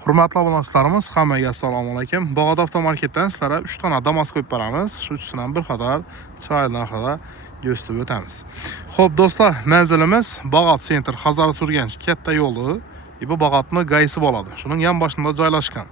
Hurmatli obunachilarimiz, hammaga assalomu alaykum. Bog'ot avtomarketdan sizlarga 3 ta Damas qo'yib beramiz. Shu uchisidan bir qator chiroyli narxda ko'rsatib o'tamiz. Xo'p, do'stlar, manzilimiz Bog'ot Center Hazar-Surganch katta yo'li. Bu Bog'otning gaysi bo'ladi. Shuning yan boshida joylashgan.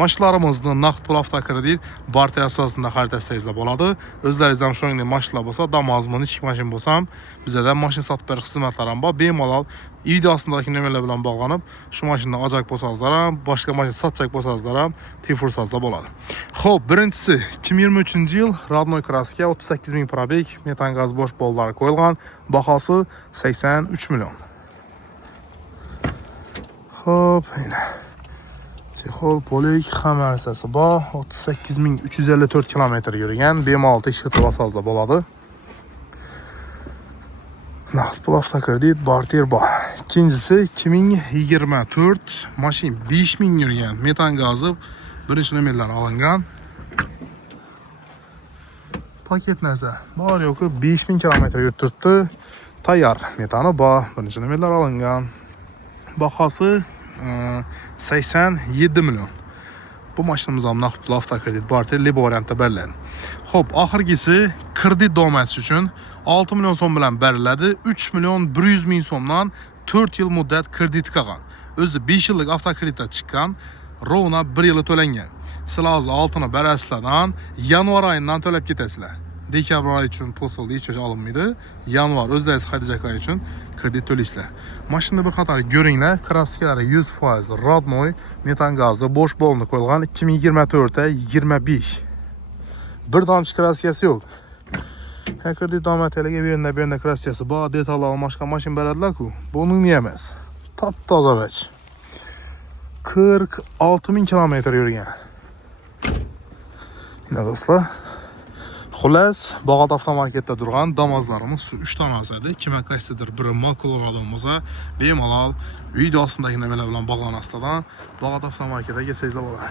Mashinalarimizni naqd pul avtokredit barter asosida xaritasingizda bo'ladi. O'zlaringizdan shuningdek mashinalar bo'lsa, Damazmi, ichki mashina bo'lsa ham bizda mashina sotib berish xizmatlari ham bor. Bemalol video ostidagi nomerlar bilan bog'lanib, shu mashinani olajak bo'lsangizlar ham, boshqa mashina sotjak bo'lsangizlar ham telefonsizda bo'ladi. Xo'p, birinchisi 2023-yil Radnoy kraska 38 ming probeg, metan gaz bo'sh bollari qo'yilgan, bahosi 83 million. Xo'p, yine Sixol polik hamma narsasi bor. 38.354 kilometr yurgan, bemalol tekshirib olsangizlar bo'ladi. Naqd pul avtokredit barter bor. Ikkinchisi 2024 mashina 5000 yurgan, metan gazi birinchi nomerlar olingan. Paket narsa bor yo'q, 5000 kilometr yurib turibdi. Tayyor metani bor, birinchi nomerlar olingan. Bahosi 87 million. Bu mashinamiz ham naqd pul avtokredit barter li variantda beriladi. Xo'p, oxirgisi kredit domatish uchun 6 million so'm bilan beriladi. 3 million 100 ming so'mdan 4 yil muddat kredit qilgan. O'zi 5 yillik avtokreditdan chiqqan, rovna 1 yil to'langan. Sizlar hozir oltini berasizlardan yanvar oyidan to'lab ketasizlar. Dekabr oyi uchun posol hech qachon olinmaydi. Yanvar o'zlaringiz haydajak oy uchun kredit to'laysizlar. Mashinani bir qator ko'ringlar. Kraskalari 100% Radnoy, metan gazi bo'sh bo'lni qo'yilgan 2024 25. Bir damchi kraskasi yo'q. Kredit domateliga berina kraskasi bor, detallar boshqa mashina beradilar-ku. Buning emas. Top-toza bach. 46 ming kilometr yurgan. Mana do'stlar, xullas, Bog'ot avtomarketda turgan Damazlarimiz shu 3 tanasi edi. Kimga qaysidir biri ma'qul bo'lsa, bemalol video ostidagi nimalar bilan bog'lanasizlar. Bog'ot avtomarketiga kelsangizlar bo'ladi.